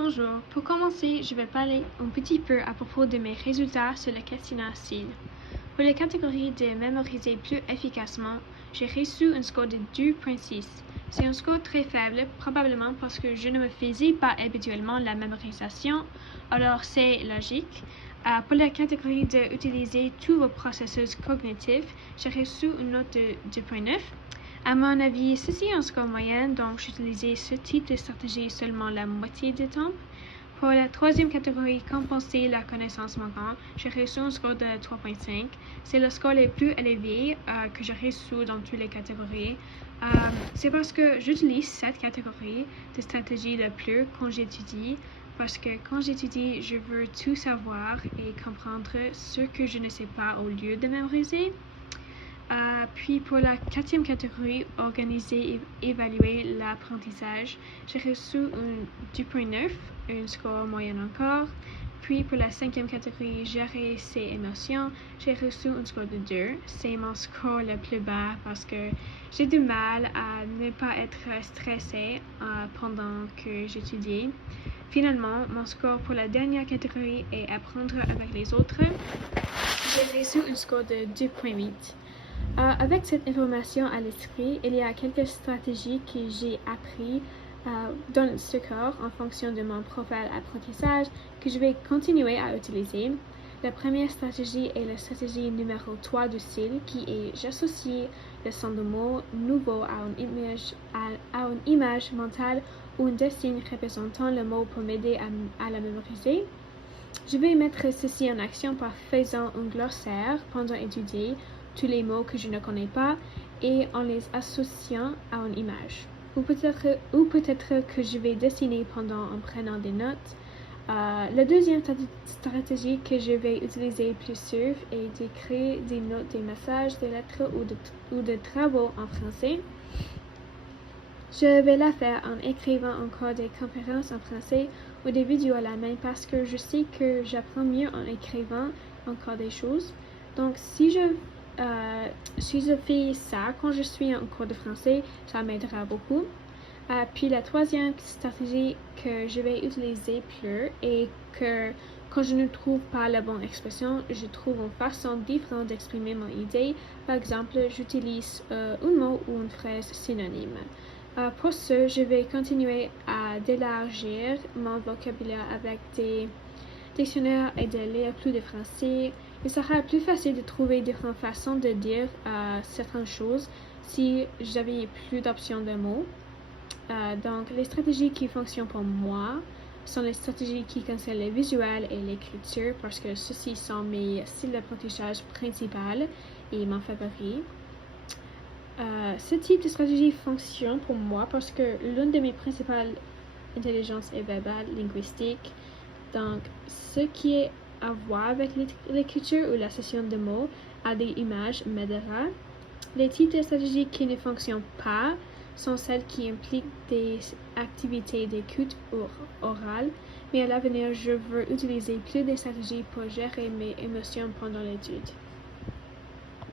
Bonjour, pour commencer, je vais parler un petit peu à propos de mes résultats sur le questionnaire SIL. Pour les catégories de mémoriser plus efficacement, j'ai reçu un score de 2.6. C'est un score très faible, probablement parce que je ne me faisais pas habituellement la mémorisation, alors c'est logique. Pour la catégorie de utiliser tous vos processus cognitifs, j'ai reçu une note de 2.9. À mon avis, ceci est un score moyen, donc j'utilisais ce type de stratégie seulement la moitié du temps. Pour la troisième catégorie, compenser la connaissance manquante, j'ai reçu un score de 3.5. C'est le score le plus élevé que j'ai reçu dans toutes les catégories. C'est parce que j'utilise cette catégorie de stratégie le plus quand j'étudie, parce que quand j'étudie, je veux tout savoir et comprendre ce que je ne sais pas au lieu de mémoriser. Puis pour la quatrième catégorie, organiser et évaluer l'apprentissage, j'ai reçu un 2.9, un score moyen encore. Puis pour la cinquième catégorie, gérer ses émotions, j'ai reçu un score de 2. C'est mon score le plus bas parce que j'ai du mal à ne pas être stressée pendant que j'étudie. Finalement, mon score pour la dernière catégorie est apprendre avec les autres. J'ai reçu un score de 2.8. Avec cette information à l'esprit, il y a quelques stratégies que j'ai apprises dans ce cours en fonction de mon profil apprentissage que je vais continuer à utiliser. La première stratégie est la stratégie numéro 3 du SIL qui est j'associe le son de mots nouveau à une image mentale ou un dessin représentant le mot pour m'aider à la mémoriser. Je vais mettre ceci en action par faisant un glossaire pendant étudier tous les mots que je ne connais pas et en les associant à une image. Ou peut-être que je vais dessiner pendant en prenant des notes. La deuxième stratégie que je vais utiliser plus sûr est d'écrire des notes, des messages, des lettres ou de travaux en français. Je vais la faire en écrivant encore des conférences en français ou des vidéos à la main parce que je sais que j'apprends mieux en écrivant encore des choses. Donc, si je fais ça quand je suis en cours de français, ça m'aidera beaucoup. Puis la troisième stratégie que je vais utiliser plus est que quand je ne trouve pas la bonne expression, je trouve une façon différente d'exprimer mon idée. Par exemple, j'utilise un mot ou une phrase synonyme. Pour ce, je vais continuer à élargir mon vocabulaire avec des dictionnaires et de lire plus de français. Il sera plus facile de trouver différentes façons de dire certaines choses si j'avais plus d'options de mots. Donc, les stratégies qui fonctionnent pour moi sont les stratégies qui concernent le visuel et l'écriture parce que ceux-ci sont mes styles d'apprentissage principaux et mon favori. Ce type de stratégie fonctionne pour moi parce que l'une de mes principales intelligences est verbale, linguistique. Donc, ce qui est à voir avec l'écriture ou la session de mots à des images m'aidera. Les types de stratégies qui ne fonctionnent pas sont celles qui impliquent des activités d'écoute orale, mais à l'avenir, je veux utiliser plus de stratégies pour gérer mes émotions pendant l'étude.